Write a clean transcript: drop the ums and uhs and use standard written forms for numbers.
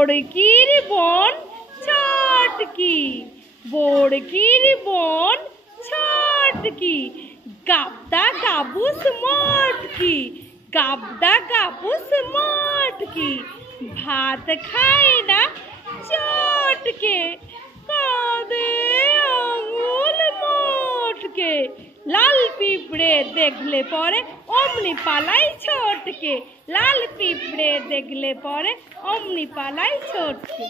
বড়কির বোন ছটকি, বড়কির বোন ছটকি। গাবদা গাবুস মটকি, গাবদা গাবুস মটকি। ভাত খায় না চটকে, কাঁদে আঙুল মোটকে। লাল পিঁপড়ে দেখলে পরে অমনি পালাই ছোটকে, লাল পিঁপড়ে দেখলে পরে অমনি পালাই ছোটকে।